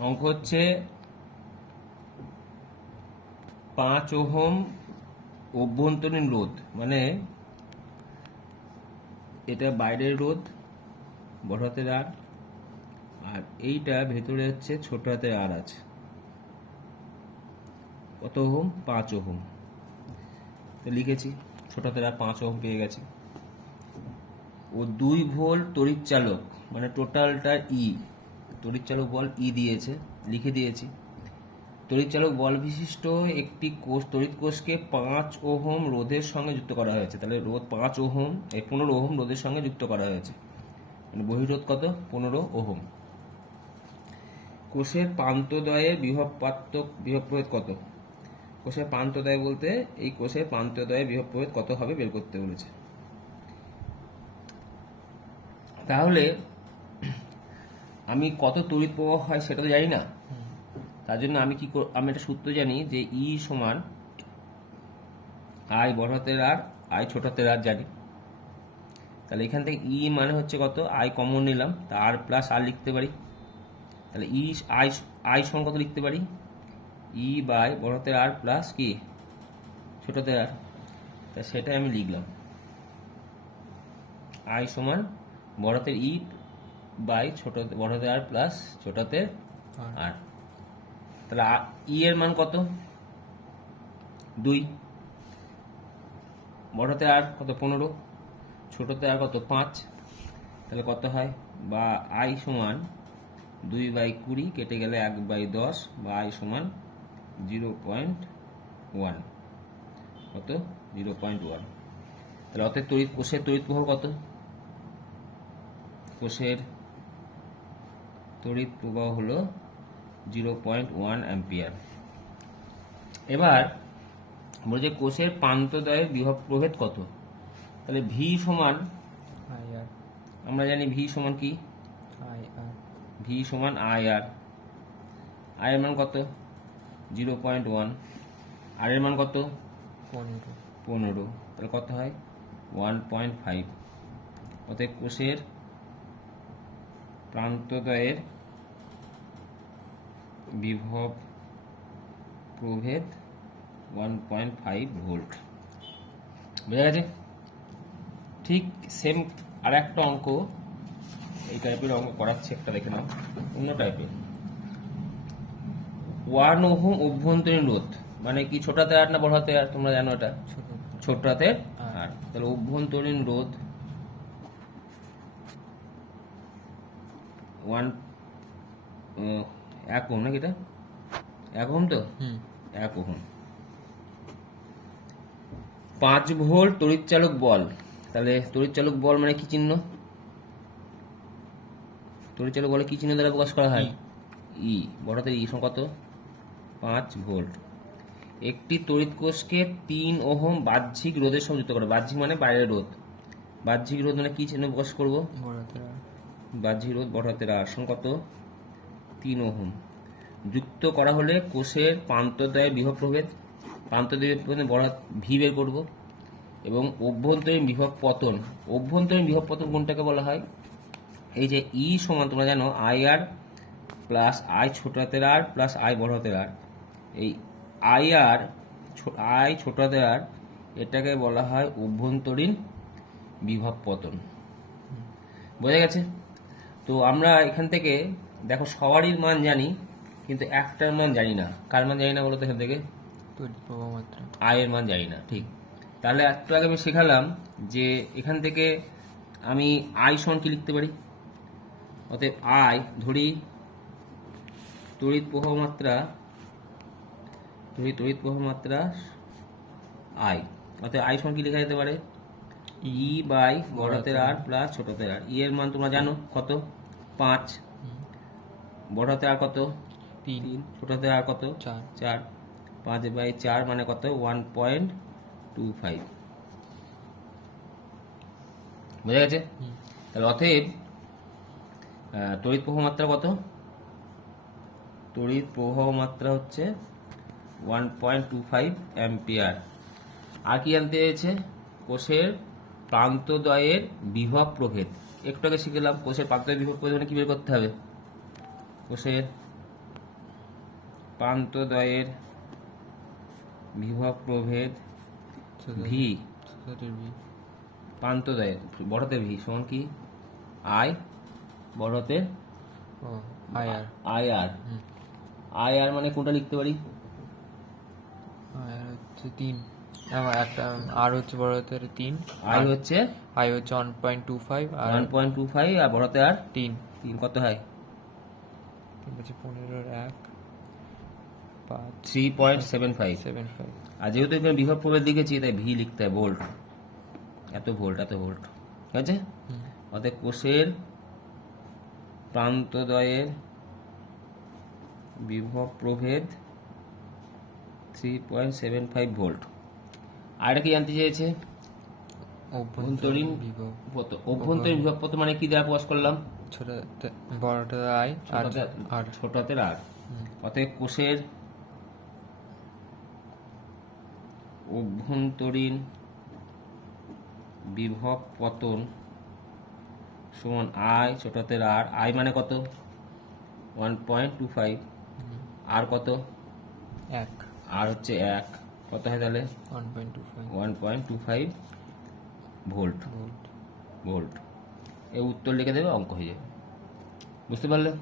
অঙ্ক হচ্ছে পাঁচ ওহম অভ্যন্তরীণ রোধ মানে এটা বাইরের রোধ, বড় হাতের আর আর এইটা ভেতরে হচ্ছে ছোট হাতের আর আছে। কত ওহম? পাঁচ ওহম। তো লিখেছি, ছোট হাতের আর পাঁচ ওহম পেয়ে গেছি। ও দুই ভোল্ট তড়িৎ চালক মানে টোটালটা ই তড়িৎ চালক বল ই দিয়েছে, লিখে দিয়েছি। তড়িৎ চালক বল বিশিষ্ট একটি কোষ তড়িৎ কোষকে পাঁচ ওহম রোধের সঙ্গে যুক্ত করা হয়েছে। তাহলে রোধ পাঁচ ওহম, এই পনেরো ওহম রোধের সঙ্গে যুক্ত করা হয়েছে। মানে বহিরোধ কত? পনেরো ওহম। কোষের প্রান্তদয়ে বিভব পার্থক বিভব প্রভেদ কত? কোষের প্রান্তদয় বলতে এই কোষের প্রান্তদয়ে বিভব প্রভেদ কত হবে বের করতে বলেছে। তাহলে আমি কত তড়িৎ প্রবাহ হয় সেটা তো জানি না। তার জন্য আমি কি আমি একটা সূত্র জানি যে ই সমান আই বড় হাতের আর আই ছোট হাতের আর জানি। তাহলে এখান থেকে ই মানে হচ্ছে কত? আই কমন নিলাম তা আর প্লাস আর লিখতে পারি। তাহলে ই আই আই সমান কত লিখতে পারি? ই বাই বড় হাতের আর প্লাস কি? ছোট হাতের আর তা সেটাই আমি লিখলাম। আই সমান বড় হাতের ই বাই ছোট বড় আর প্লাস ছোট হাতের আর। তাহলে ই এর মান কত? দুই। বড়তে আর কত? পনেরো। ছোটতে আর কত? পাঁচ। তাহলে কত হয়? বা আই সমান দুই বাই কুড়ি কেটে গেলে এক বাই দশ বা আই সমান জিরো পয়েন্ট ওয়ান। কত? Zero point one. তাহলে অতএব তড়িৎ কোষের তড়িৎ প্রবাহ কত? কোষের তড়িৎ প্রবাহ হলো জিরো পয়েন্ট ওয়ান অ্যাম্পিয়ার এবার বলছে কোষের প্রান্তদয়ের বিভব প্রভেদ কত? তাহলে ভি সমান আমরা জানি ভি সমান কি? ভি সমান আই আর আই এর মান কত? জিরো পয়েন্ট ওয়ান আর এর মান কত? পনেরো। পনেরো। তাহলে কত হয়? ওয়ান পয়েন্ট ফাইভ অতএব কোষের প্রান্তদয়ের বিভব প্রভেদ ওয়ান পয়েন্ট ফাইভ ভোল্ট বোঝা গেছে? ঠিক সেম আর একটা অঙ্ক, এই টাইপের অঙ্ক করাচ্ছে একটা দেখে নাও। অন্য টাইপের ওয়ান ওহম অভ্যন্তরীণ রোধ মানে কি ছোট হাতে আর না বড় হাতে আর তোমরা জানো এটা? ছোট হাতের আর তাহলে অভ্যন্তরীণ রোধ ওয়ান এক ওহম নাকি এটা? এক ওহম তো? হুম। এক ওহম। পাঁচ ভোল্ট তড়িৎচালক বল। তাহলে তড়িৎচালক বল মানে কি চিহ্ন? তড়িৎচালক বলে কি চিহ্ন দ্বারা প্রকাশ করা হয়? ই। বড়তে ই কত? পাঁচ ভোল্ট। একটি তড়িৎ কোষকে তিন ওহম বাহ্যিক রোধের সঙ্গে যুক্ত করে। বাহ্যিক মানে বাইরের রোধ। বাহ্যিক রোধ মানে কি চিহ্ন প্রকাশ করব? বাহ্যিক রোধ আর সমান কত? তিন ওহম। যুক্ত করা হলে কোষের প্রান্তদয়ের বিভব প্রভেদ প্রান্তদয়ের প্রভেদ বড় ভি বের করব এবং অভ্যন্তরীণ বিভব পতন। অভ্যন্তরীণ বিভব পতন কোনটাকে বলা হয়? এই যে ই সমান তোমরা জানো, আই আর প্লাস আই ছোট হাতের আর প্লাস আই বড় হাতের আর। এই আই আর আই ছোট হাতের আর, এটাকে বলা হয় অভ্যন্তরীণ বিভব পতন। বোঝা গেছে? তো আমরা এখান থেকে দেখো সবারই মান জানি কিন্তু একটার মান জানি না। কার মান জানি না বলো তো এখান থেকে? আয়ের মান জানি না ঠিক। তাহলে একটু আগে আমি শেখালাম যে এখান থেকে আমি আই সমান কি লিখতে পারি? অতএব আয় ধরি তড়িৎ প্রবাহ মাত্রা ধরি তড়িৎ প্রবাহ মাত্রা আই অতএব আই সমান কি লেখা যেতে পারে? ই বাই বড় হাতের আর প্লাস ছোট হাতের আর ই এর মান তোমরা জানো কত? পাঁচ। বড় হাতের আর কত? তিন। ছোট হাতের আর কত? চার। চার। পাঁচ বাই চার মানে কত? One point two five. বোঝা গেছে। তাহলে অতএব তড়িৎ প্রবাহ মাত্রা কত? তড়িৎ প্রবাহ মাত্রা হচ্ছে one point two five ampere. আর কি জানতে চেয়েছে? কোষের প্রান্তদয়ের বিভব প্রভেদ। একটু আগে শিখলাম কোষের প্রান্তদয়ের বিভব প্রভেদ মানে কি বের করতে হবে? কোষের প্রান্তদ্বয়ের বিভব প্রভেদ ভি। প্রান্তদ্বয়ের বড়তে ভি সমান কি? আই বড়তে ও I R. I R. I R মানে কোনটা লিখতে পারি? আই আর হচ্ছে তিন। একটা আর হচ্ছে বড় তিন। আই হচ্ছে? আই হচ্ছে ওয়ান পয়েন্ট টু ফাইভ আর ওয়ান পয়েন্ট টু ফাইভ আর বড়তে আর তিন। তিন। কত হয়? তিন পনেরোর এক পাঁচ three point seven five seven five আর যেহেতু এখানে বিভব প্রভেদ লিখেছি তাই ভি লিখতে হয় ভোল্ট এত ভোল্ট এত ভোল্ট ঠিক আছে? অতএব কোষের প্রান্তদ্বয়ের বিভব প্রভেদ three point seven five volt আর কি জানতে চেয়েছে? অভ্যন্তরীণ বিভব অভ্যন্তরীণ বিভব কত মানে কি দ্বারা প্রকাশ করলাম? ছোট বড়টা আই আর ছোট আর। অতএব কোষের অভ্যন্তরীণ বিভব পতন সমান আই ছোট হাতের আর আই মানে কত? One point two five. R কত? এক। আর হচ্ছে এক। কত হয় তাহলে? One point two five. One point two five. Volt. Volt. Volt. এই উত্তর লিখে দেবে অঙ্ক হয়ে যাবে। বুঝতে পারলে?